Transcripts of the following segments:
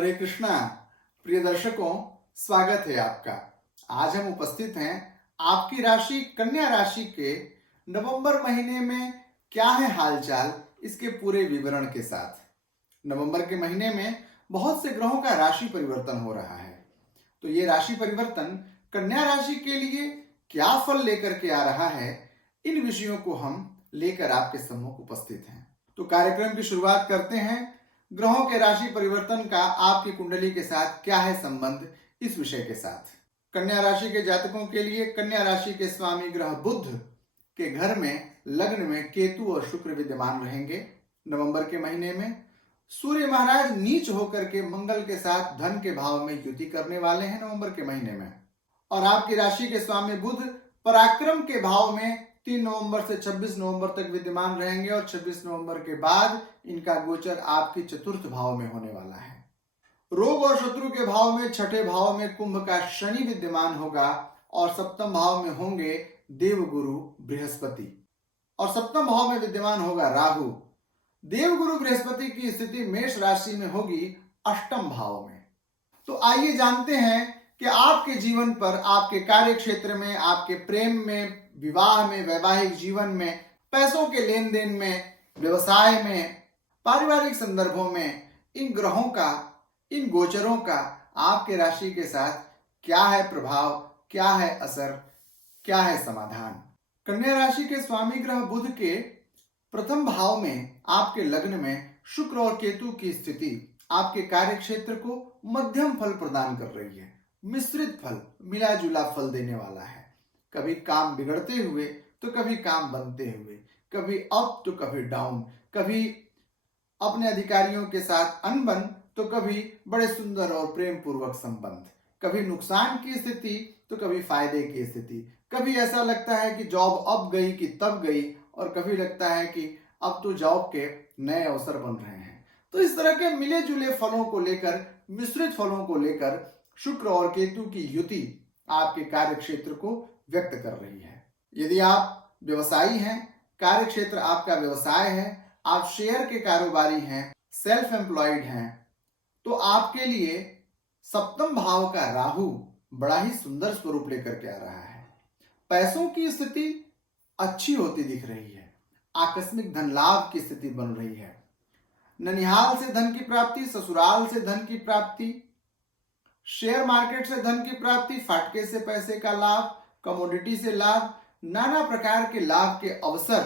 हरे कृष्णा। प्रिय दर्शकों, स्वागत है आपका। आज हम उपस्थित हैं आपकी राशि कन्या राशि के नवंबर महीने में क्या है हालचाल, इसके पूरे विवरण के साथ। नवंबर के महीने में बहुत से ग्रहों का राशि परिवर्तन हो रहा है, तो ये राशि परिवर्तन कन्या राशि के लिए क्या फल लेकर के आ रहा है, इन विषयों को हम लेकर आपके सम्मुख उपस्थित हैं। तो कार्यक्रम की शुरुआत करते हैं। ग्रहों के राशि परिवर्तन का आपकी कुंडली के साथ क्या है संबंध, इस विषय के साथ। कन्या राशि के जातकों के लिए कन्या राशि के स्वामी ग्रह बुध के घर में लग्न में केतु और शुक्र विद्यमान रहेंगे। नवंबर के महीने में सूर्य महाराज नीच होकर के मंगल के साथ धन के भाव में युति करने वाले हैं नवंबर के महीने में। और आपकी राशि के स्वामी बुध पराक्रम के भाव में 3 नवंबर से 26 नवंबर तक विद्यमान रहेंगे और 26 नवंबर के बाद इनका गोचर आपकी चतुर्थ भाव में होने वाला है। रोग और शत्रु के भाव में छठे भाव में कुंभ का शनि विद्यमान होगा और सप्तम भाव में होंगे देवगुरु बृहस्पति और सप्तम भाव में विद्यमान होगा राहु। देवगुरु बृहस्पति की स्थिति मेष राशि में होगी अष्टम भाव में। तो आइए जानते हैं कि आपके जीवन पर, आपके कार्य क्षेत्र में, आपके प्रेम में, विवाह में, वैवाहिक जीवन में, पैसों के लेन देन में, व्यवसाय में, पारिवारिक संदर्भों में इन ग्रहों का, इन गोचरों का आपके राशि के साथ क्या है प्रभाव, क्या है असर, क्या है समाधान। कन्या राशि के स्वामी ग्रह बुध के प्रथम भाव में आपके लग्न में शुक्र और केतु की स्थिति आपके कार्य क्षेत्र को मध्यम फल प्रदान कर रही है। मिश्रित फल, मिला जुला फल देने वाला है। कभी काम बिगड़ते हुए तो कभी काम बनते हुए, कभी अप तो कभी डाउन, कभी अपने अधिकारियों के साथ अनबन तो कभी बड़े सुंदर और प्रेम पूर्वक संबंध, कभी नुकसान की स्थिति तो कभी फायदे की स्थिति, कभी ऐसा लगता है कि जॉब अब गई कि तब गई और कभी लगता है कि अब तो जॉब के नए अवसर बन रहे हैं। तो इस तरह के मिले जुले फलों को लेकर, मिश्रित फलों को लेकर शुक्र और केतु की युति आपके कार्य क्षेत्र को व्यक्त कर रही है। यदि आप व्यवसायी हैं, कार्य क्षेत्र आपका व्यवसाय है, आप शेयर के कारोबारी हैं, सेल्फ एम्प्लॉयड हैं, तो आपके लिए सप्तम भाव का राहु बड़ा ही सुंदर स्वरूप लेकर के आ रहा है। पैसों की स्थिति अच्छी होती दिख रही है। आकस्मिक धन लाभ की स्थिति बन रही है। ननिहाल से धन की प्राप्ति, ससुराल से धन की प्राप्ति, शेयर मार्केट से धन की प्राप्ति, फाटके से पैसे का लाभ, कमोडिटी से लाभ, नाना प्रकार के लाभ के अवसर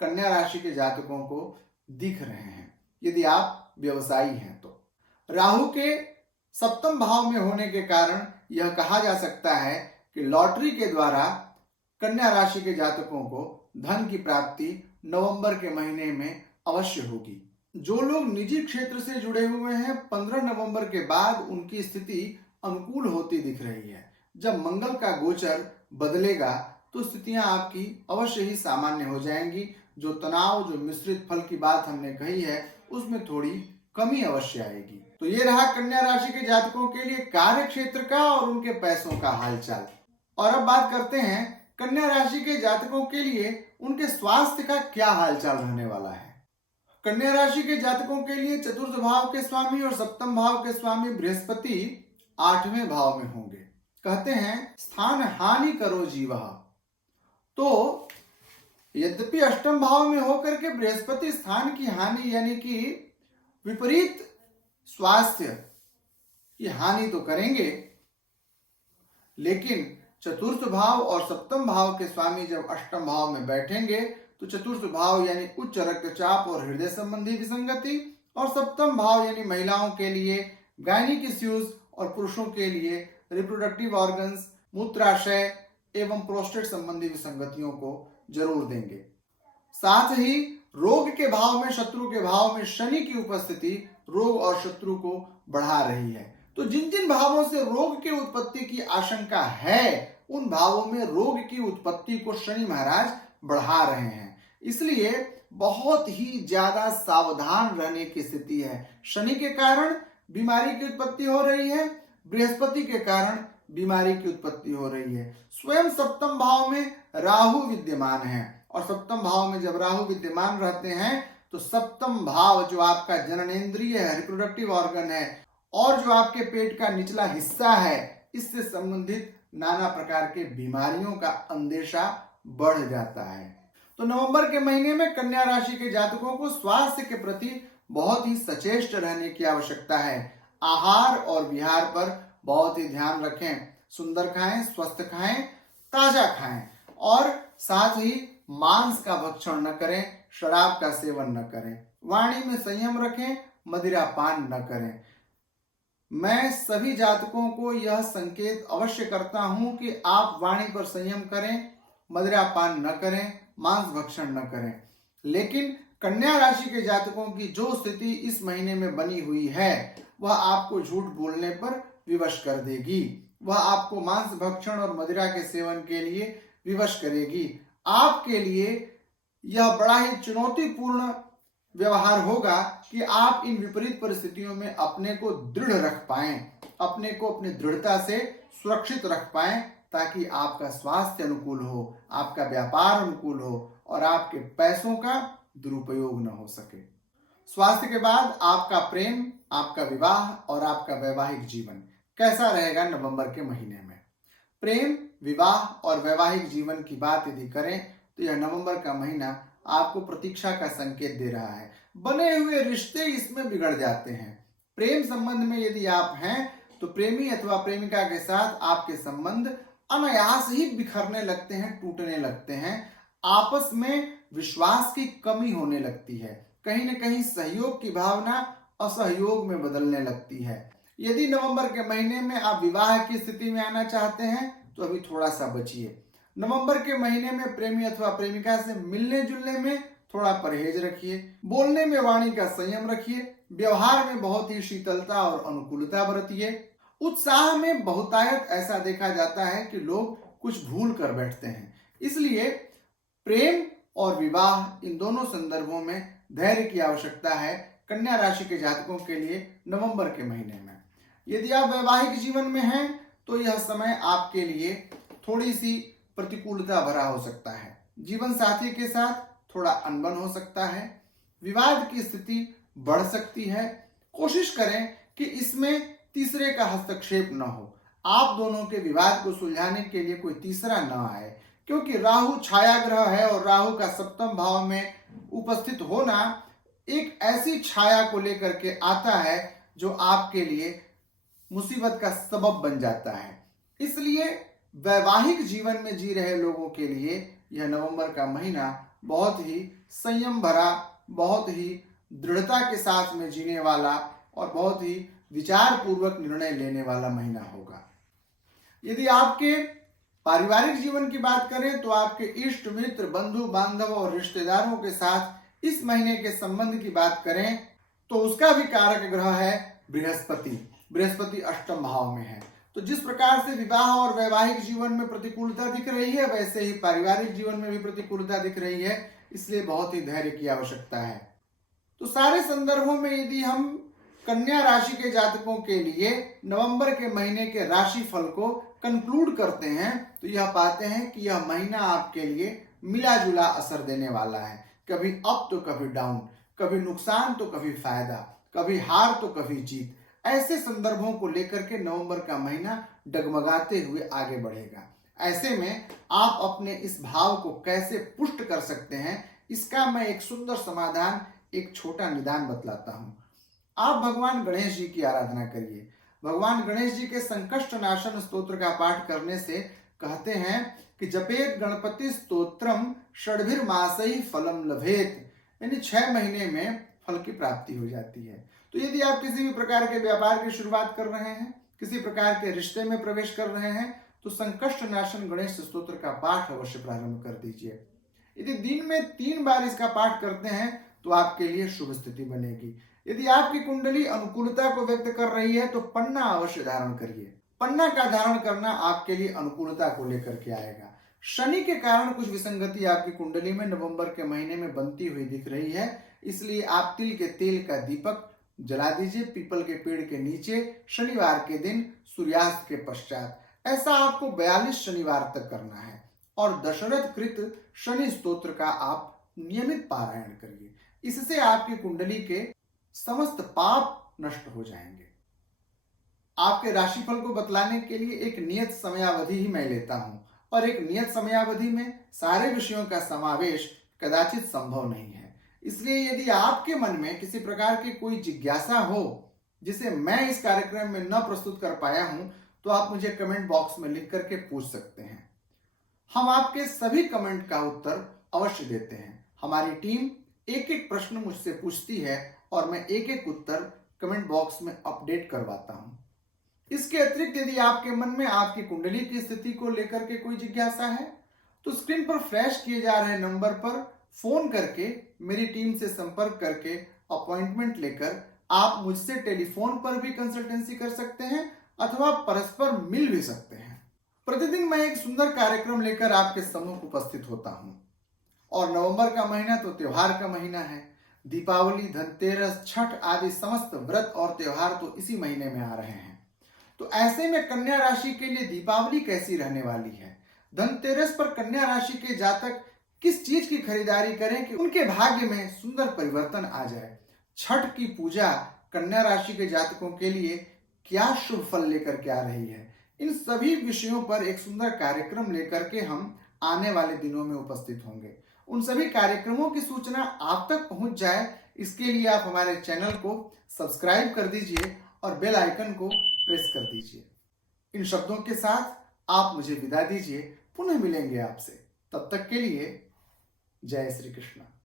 कन्या राशि के जातकों को दिख रहे हैं यदि आप व्यवसायी हैं तो। राहु के सप्तम भाव में होने के कारण यह कहा जा सकता है कि लॉटरी के द्वारा कन्या राशि के जातकों को धन की प्राप्ति नवंबर के महीने में अवश्य होगी। जो लोग निजी क्षेत्र से जुड़े हुए हैं, 15 नवंबर के बाद उनकी स्थिति अनुकूल होती दिख रही है। जब मंगल का गोचर बदलेगा तो स्थितियां आपकी अवश्य ही सामान्य हो जाएंगी। जो तनाव, जो मिश्रित फल की बात हमने कही है, उसमें थोड़ी कमी अवश्य आएगी। तो ये रहा कन्या राशि के जातकों के लिए कार्य क्षेत्र का और उनके पैसों का हालचाल। और अब बात करते हैं कन्या राशि के जातकों के लिए उनके स्वास्थ्य का क्या हालचाल रहने वाला है। कन्या राशि के जातकों के लिए चतुर्थ भाव के स्वामी और सप्तम भाव के स्वामी बृहस्पति 8वें भाव में होंगे। कहते हैं स्थान हानि करो जीवा। तो यद्यपि अष्टम भाव में होकर के बृहस्पति स्थान की हानि यानी कि विपरीत स्वास्थ्य की हानि तो करेंगे, लेकिन चतुर्थ भाव और सप्तम भाव के स्वामी जब अष्टम भाव में बैठेंगे तो चतुर्थ भाव यानी उच्च रक्तचाप और हृदय संबंधी विसंगति, और सप्तम भाव यानी महिलाओं के लिए गायनिक इश्यूज और पुरुषों के लिए रिप्रोडक्टिव ऑर्गन्स, मूत्राशय एवं प्रोस्टेट संबंधी विसंगतियों को जरूर देंगे। साथ ही रोग के भाव में, शत्रु के भाव में शनि की उपस्थिति रोग और शत्रु को बढ़ा रही है। तो जिन जिन भावों से रोग की उत्पत्ति की आशंका है, उन भावों में रोग की उत्पत्ति को शनि महाराज बढ़ा रहे हैं। इसलिए बहुत ही ज्यादा सावधान रहने की स्थिति है। शनि के कारण बीमारी की उत्पत्ति हो रही है, बृहस्पति के कारण बीमारी की उत्पत्ति हो रही है। स्वयं सप्तम भाव में राहु विद्यमान है और सप्तम भाव में जब राहु विद्यमान रहते हैं तो सप्तम भाव जो आपका जननेंद्रिय है, रिप्रोडक्टिव ऑर्गन है, और जो आपके पेट का निचला हिस्सा है इससे संबंधित नाना प्रकार के बीमारियों का अंदेशा बढ़ जाता है। तो नवंबर के महीने में कन्या राशि के जातकों को स्वास्थ्य के प्रति बहुत ही सचेष्ट रहने की आवश्यकता है। आहार और विहार पर बहुत ही ध्यान रखें। सुंदर खाएं, स्वस्थ खाएं, ताजा खाएं और साथ ही मांस का भक्षण न करें, शराब का सेवन न करें, वाणी में संयम रखें, मदिरा पान न करें। मैं सभी जातकों को यह संकेत अवश्य करता हूं कि आप वाणी पर संयम करें, मदिरा पान न करें, मांस भक्षण न करें। लेकिन कन्या राशि के जातकों की जो स्थिति इस महीने में बनी हुई है वह आपको झूठ बोलने पर विवश कर देगी। वह आपको मांस भक्षण और मदिरा के सेवन के लिए विवश करेगी। आपके लिए यह बड़ा ही चुनौतीपूर्ण व्यवहार होगा कि आप इन विपरीत परिस्थितियों में अपने को दृढ़ रख पाएं, अपने को अपनी दृढ़ता से सुरक्षित रख पाएं, ताकि आपका स्वास्थ्य अनुकूल हो, आपका व्यापार अनुकूल हो और आपके पैसों का दुरुपयोग न हो सके। स्वास्थ्य के बाद आपका प्रेम, आपका विवाह और आपका वैवाहिक जीवन कैसा रहेगा नवंबर के महीने में? प्रेम, विवाह और वैवाहिक जीवन की बात यदि करें तो यह नवंबर का महीना आपको प्रतीक्षा का संकेत दे रहा है। बने हुए रिश्ते इसमें बिगड़ जाते हैं। प्रेम संबंध में यदि आप हैं तो प्रेमी अथवा प्रेमिका के साथ आपके संबंध अनायास ही बिखरने लगते हैं, टूटने लगते हैं। आपस में विश्वास की कमी होने लगती है। कहीं न कहीं सहयोग की भावना असहयोग में बदलने लगती है। यदि नवंबर के महीने में आप विवाह की स्थिति में आना चाहते हैं तो अभी थोड़ा सा बचिए। नवंबर के महीने में प्रेमी अथवा प्रेमिका से मिलने जुलने में थोड़ा परहेज रखिए। बोलने में वाणी का संयम रखिए। व्यवहार में बहुत ही शीतलता और अनुकूलता बरतिए। उत्साह में बहुतायत ऐसा देखा जाता है कि लोग कुछ भूल कर बैठते हैं। इसलिए प्रेम और विवाह इन दोनों संदर्भों में धैर्य की आवश्यकता है कन्या राशि के जातकों के लिए नवंबर के महीने में। यदि आप वैवाहिक जीवन में हैं तो यह समय आपके लिए थोड़ी सी प्रतिकूलता भरा हो सकता है। जीवन साथी के साथ थोड़ा अनबन हो सकता है। विवाद की स्थिति बढ़ सकती है। कोशिश करें कि इसमें तीसरे का हस्तक्षेप न हो। आप दोनों के विवाद को सुलझाने के लिए कोई तीसरा न आए, क्योंकि राहु छाया ग्रह है और राहु का सप्तम भाव में उपस्थित होना एक ऐसी छाया को लेकर के आता है जो आपके लिए मुसीबत का सबब बन जाता है। इसलिए वैवाहिक जीवन में जी रहे लोगों के लिए यह नवंबर का महीना बहुत ही संयम भरा, बहुत ही दृढ़ता के साथ में जीने वाला और बहुत ही विचार पूर्वक निर्णय लेने वाला महीना होगा। यदि आपके पारिवारिक जीवन की बात करें तो आपके इष्ट मित्र, बंधु बांधव और रिश्तेदारों के साथ इस महीने के संबंध की बात करें तो उसका भी कारक ग्रह है बृहस्पति। बृहस्पति अष्टम भाव में है। तो जिस प्रकार से विवाह और वैवाहिक जीवन में प्रतिकूलता दिख रही है, वैसे ही पारिवारिक जीवन में भी प्रतिकूलता दिख रही है। इसलिए बहुत ही धैर्य की आवश्यकता है। तो सारे संदर्भों में यदि हम कन्या राशि के जातकों के लिए नवंबर के महीने के राशि फल को कंक्लूड करते हैं तो यह पाते हैं कि यह महीना आपके लिए मिला जुला असर देने वाला है। कभी अप तो कभी डाउन, कभी नुकसान तो कभी फायदा, कभी हार तो कभी जीत। ऐसे संदर्भों को लेकर के नवंबर का महीना डगमगाते हुए आगे बढ़ेगा। ऐसे में आप अपने इस भाव को कैसे पुष्ट कर सकते हैं, इसका मैं एक सुंदर समाधान, एक छोटा निदान बतलाता हूं। आप भगवान गणेश जी की आराधना करिए। भगवान गणेश जी के संकष्ट नाशन स्तोत्र का पाठ करने से कहते हैं कि जपेत गणपति स्तोत्रम षड्भिर मासई फलम लभेत, यानी 6 महीने में फल की प्राप्ति हो जाती है। तो यदि आप किसी भी प्रकार के व्यापार की शुरुआत कर रहे हैं, किसी प्रकार के रिश्ते में प्रवेश कर रहे हैं तो संकष्ट नाशन गणेश स्तोत्र का पाठ अवश्य प्रारंभ कर दीजिए। यदि दिन में 3 बार इसका पाठ करते हैं तो आपके लिए शुभ स्थिति बनेगी। यदि आपकी कुंडली अनुकूलता को व्यक्त कर रही है तो पन्ना अवश्य धारण करिए। पन्ना का धारण करना आपके लिए अनुकूलता को लेकर के आएगा। शनि के कारण कुछ विसंगति आपकी कुंडली में नवंबर के महीने में बनती हुई दिख रही है। इसलिए आप तिल के तेल का दीपक जला दीजिए पीपल के पेड़ के नीचे शनिवार के दिन सूर्यास्त के पश्चात। ऐसा आपको 42 शनिवार तक करना है और दशरथ कृत शनि स्तोत्र का आप नियमित पारायण करिए। इससे आपकी कुंडली के समस्त पाप नष्ट हो जाएंगे। आपके राशिफल को बतलाने के लिए एक नियत समयावधि ही मैं लेता हूं और एक नियत समयावधि में सारे विषयों का समावेश कदाचित संभव नहीं है। इसलिए यदि आपके मन में किसी प्रकार की कोई जिज्ञासा हो जिसे मैं इस कार्यक्रम में न प्रस्तुत कर पाया हूं, तो आप मुझे कमेंट बॉक्स में लिख करके पूछ सकते हैं। हम आपके सभी कमेंट का उत्तर अवश्य देते हैं। हमारी टीम एक एक प्रश्न मुझसे पूछती है और मैं एक एक उत्तर कमेंट बॉक्स में अपडेट करवाता हूं। इसके अतिरिक्त यदि आपके मन में आपकी कुंडली की स्थिति को लेकर के कोई जिज्ञासा है, तो स्क्रीन पर फ्लैश किए जा रहे नंबर पर फोन करके मेरी टीम से संपर्क करके अपॉइंटमेंट लेकर आप मुझसे टेलीफोन पर भी कंसल्टेंसी कर सकते हैं अथवा परस्पर मिल भी सकते हैं। प्रतिदिन मैं एक सुंदर कार्यक्रम लेकर आपके सम्मुख उपस्थित होता हूं और नवंबर का महीना तो त्योहार का महीना है। दीपावली, धनतेरस, छठ आदि समस्त व्रत और त्योहार तो इसी महीने में आ रहे हैं। तो ऐसे में कन्या राशि के लिए दीपावली कैसी रहने वाली है? धनतेरस पर कन्या राशि के जातक किस चीज की खरीदारी करें कि उनके भाग्य में सुंदर परिवर्तन आ जाए? छठ की पूजा कन्या राशि के जातकों के लिए क्या शुभ फल लेकर के आ रही है? इन सभी विषयों पर एक सुंदर कार्यक्रम लेकर के हम आने वाले दिनों में उपस्थित होंगे। उन सभी कार्यक्रमों की सूचना आप तक पहुंच जाए, इसके लिए आप हमारे चैनल को सब्सक्राइब कर दीजिए और बेल आइकन को प्रेस कर दीजिए। इन शब्दों के साथ आप मुझे विदा दीजिए। पुनः मिलेंगे आपसे। तब तक के लिए जय श्री कृष्ण।